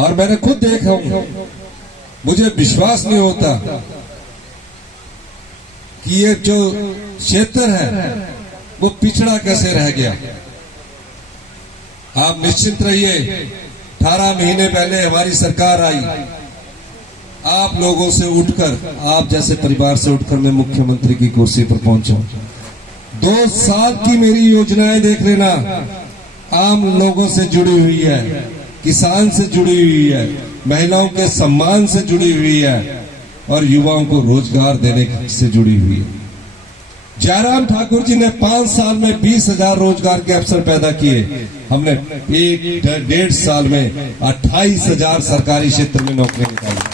और मैंने खुद देखा हूं, मुझे विश्वास नहीं होता कि ये जो क्षेत्र है वो पिछड़ा कैसे रह गया। आप निश्चिंत रहिए, 18 महीने पहले हमारी सरकार आई, आप लोगों से उठकर, आप जैसे परिवार से उठकर मैं मुख्यमंत्री की कुर्सी पर पहुंचा। 2 साल की मेरी योजनाएं देख लेना, आम लोगों से जुड़ी हुई है, किसान से जुड़ी हुई है, महिलाओं के सम्मान से जुड़ी हुई है और युवाओं को रोजगार देने से जुड़ी हुई है। जयराम ठाकुर जी ने 5 साल में 20,000 रोजगार के अवसर पैदा किए। हमने 1.5 साल में 28,000 सरकारी क्षेत्र में नौकरी निकाली।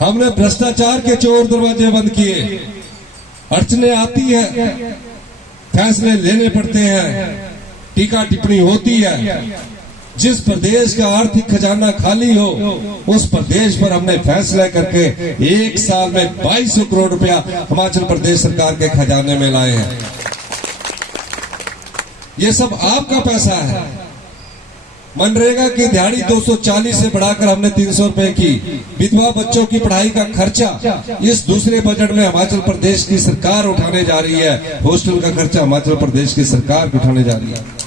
हमने भ्रष्टाचार के चोर दरवाजे बंद किए। अड़चने आती है, फैसले लेने पड़ते हैं, टीका टिप्पणी होती है। जिस प्रदेश का आर्थिक खजाना खाली हो उस प्रदेश पर हमने फैसला करके 1 साल में 2200 करोड़ रुपया हिमाचल प्रदेश सरकार के खजाने में लाए हैं। ये सब आपका पैसा है। मनरेगा की दिहाड़ी 240 से बढ़ाकर हमने 300 रुपए की। विधवा बच्चों की पढ़ाई का खर्चा इस दूसरे बजट में हिमाचल प्रदेश की सरकार उठाने जा रही है। हॉस्टल का खर्चा हिमाचल प्रदेश की सरकार उठाने जा रही है।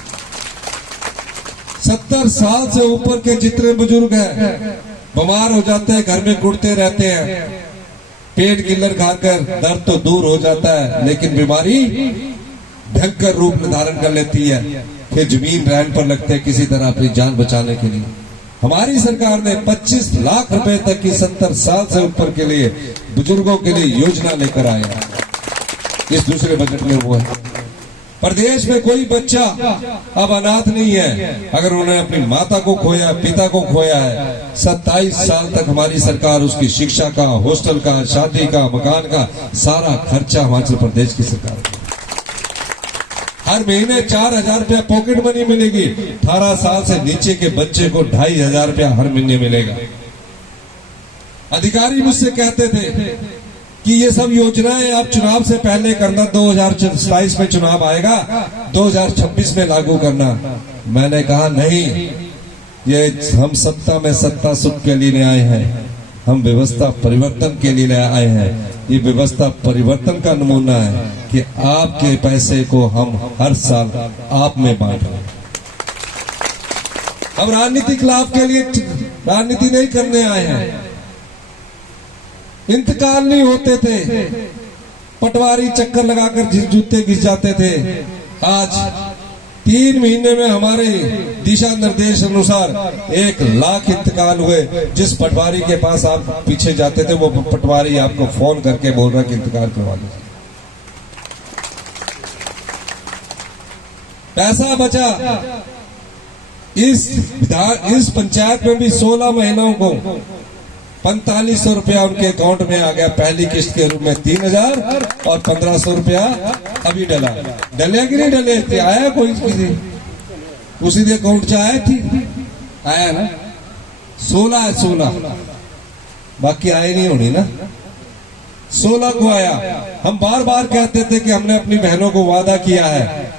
70 साल से ऊपर के जितने बुजुर्ग हैं बीमार हो जाते हैं, घर में कुड़ते रहते हैं, पेट किलर खाकर दर्द तो दूर हो जाता है, लेकिन बीमारी भयंकर रूप धारण कर लेती है। फिर जमीन रहन पर लगते हैं किसी तरह अपनी जान बचाने के लिए। हमारी सरकार ने 25 लाख रुपए तक की 70 साल से ऊपर के लिए बुजुर्गों के लिए योजना लेकर आया। इस दूसरे बजट में वो है। प्रदेश में कोई बच्चा अब अनाथ नहीं है। अगर उन्होंने अपनी माता को खोया, पिता को खोया है, 27 साल तक हमारी सरकार उसकी शिक्षा का, हॉस्टल का, शादी का, मकान का सारा खर्चा हिमाचल प्रदेश की सरकार। हर महीने 4,000 रुपया पॉकेट मनी मिलेगी। 18 साल से नीचे के बच्चे को 2,500 रुपया हर महीने मिलेगा। अधिकारी मुझसे कहते थे कि ये सब योजनाएं आप चुनाव से पहले करना, 2027 में चुनाव आएगा, 2026 में लागू करना। मैंने कहा नहीं, ये हम सत्ता में सत्ता सुख के लिए आए हैं, हम व्यवस्था परिवर्तन के लिए आए हैं। ये व्यवस्था परिवर्तन का नमूना है कि आपके पैसे को हम हर साल आप में बांट रहे हैं। हम राजनीतिक लाभ के लिए राजनीति नहीं करने आए हैं। इंतकाल नहीं होते थे, पटवारी चक्कर लगाकर जूते घिस जाते थे। आज 3 महीने में हमारे दिशा निर्देश अनुसार 1 लाख इंतकाल हुए। जिस पटवारी के पास आप पीछे जाते थे वो पटवारी आपको फोन करके बोल रहा कि इंतकाल करवा दो। पैसा बचा। इस पंचायत में भी 16 महिलाओं को 4500 रुपया उनके अकाउंट में आ गया। पहली किस्त के रूप में 3000 और 1500 रुपया अभी डला। डले कि नहीं डले थे? आया कोई उसी के अकाउंट से आया थी, आया ना? 16 बाकी आए नहीं होनी ना। 16 को आया। हम बार बार कहते थे कि हमने अपनी बहनों को वादा किया है।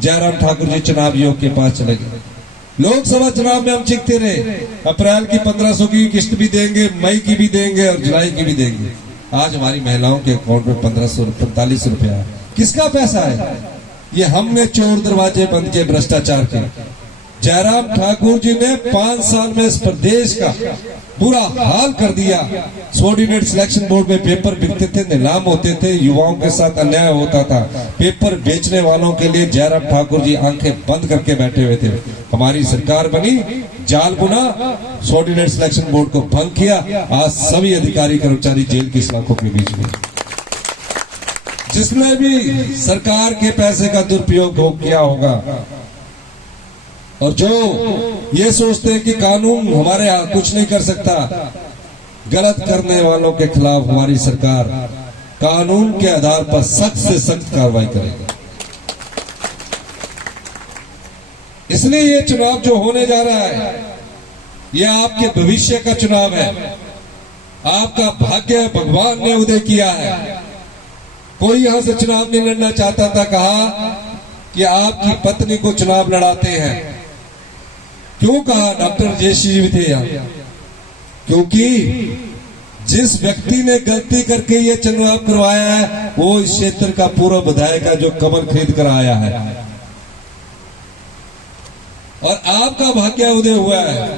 जयराम ठाकुर जी चुनाव योग के पास चले गए। लोकसभा चुनाव में हम चीखते रहे अप्रैल की 1500 की किस्त भी देंगे, मई की भी देंगे और जुलाई की भी देंगे। आज हमारी महिलाओं के अकाउंट में 1545 रुपया है। किसका पैसा है? ये हमने चोर दरवाजे बंद किए भ्रष्टाचार के। जयराम ठाकुर जी ने 5 साल में इस प्रदेश का बुरा हाल कर दिया। सबऑर्डिनेट सिलेक्शन बोर्ड में पेपर बिकते थे, नीलाम होते थे, युवाओं के साथ अन्याय होता था। पेपर बेचने वालों के लिए जयराम ठाकुर जी आंखें बंद करके बैठे हुए थे। हमारी सरकार बनी, जाल बुना, सबऑर्डिनेट सिलेक्शन बोर्ड को भंग किया। आज सभी अधिकारी कर्मचारी जेल की सलाखों के बीच में। जिसने भी सरकार के पैसे का दुरुपयोग किया होगा और जो ये सोचते हैं कि कानून हमारे यहाँ कुछ नहीं कर सकता, गलत करने वालों के खिलाफ हमारी सरकार कानून के आधार पर सख्त से सख्त कार्रवाई करेगी। इसलिए ये चुनाव जो होने जा रहा है, ये आपके भविष्य का चुनाव है। आपका भाग्य भगवान ने उदय किया है। कोई यहां से चुनाव नहीं लड़ना चाहता था। कहा कि आपकी पत्नी को चुनाव लड़ाते हैं। क्यों कहा डॉक्टर जयश्री जी भी थे यहाँ? क्योंकि जिस व्यक्ति ने गलती करके ये चुनाव करवाया है वो इस क्षेत्र का पूर्व विधायक है, जो कमल खरीद कर आया है। और आपका भाग्य उदय हुआ है,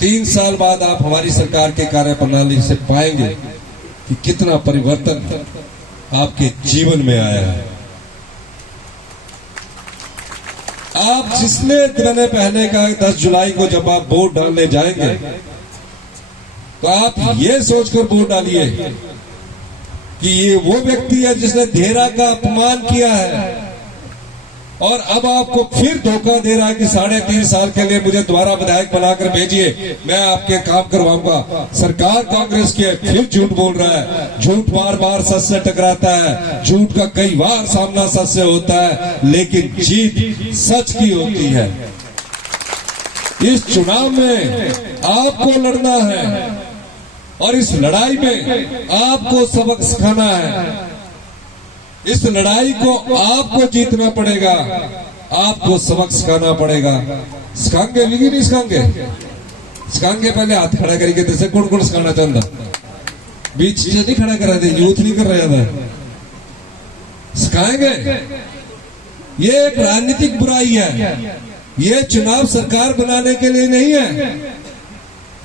3 साल बाद आप हमारी सरकार के कार्य प्रणाली से पाएंगे कि कितना परिवर्तन आपके जीवन में आया है। आप जिसने मैंने पहले कहा 10 जुलाई को जब आप वोट डालने जाएंगे तो आप ये सोचकर वोट डालिए कि ये वो व्यक्ति है जिसने धेरा का अपमान किया है और अब आपको फिर धोखा दे रहा है कि 3.5 साल के लिए मुझे दोबारा विधायक बनाकर भेजिए, मैं आपके काम करवाऊंगा। सरकार कांग्रेस के फिर झूठ बोल रहा है, झूठ बार बार सच से टकराता है, झूठ का कई बार सामना सच से होता है, लेकिन जीत सच की होती है। इस चुनाव में आपको लड़ना है और इस लड़ाई में आपको सबक सिखाना है। इस लड़ाई को आपको जीतना पड़ेगा, आपको सबक सिखाना पड़ेगा। सिखाएंगे भी नहीं सिखाएंगे? सिखाएंगे। पहले हाथ खड़ा करेंगे, जैसे कौन कौन सिखाना चाहता? बीच से नहीं खड़ा करा दे, यूथ नहीं कर रहा था। सिखाएंगे। ये एक राजनीतिक बुराई है, ये चुनाव सरकार बनाने के लिए नहीं है,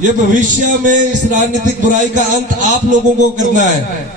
ये भविष्य में इस राजनीतिक बुराई का अंत आप लोगों को करना है।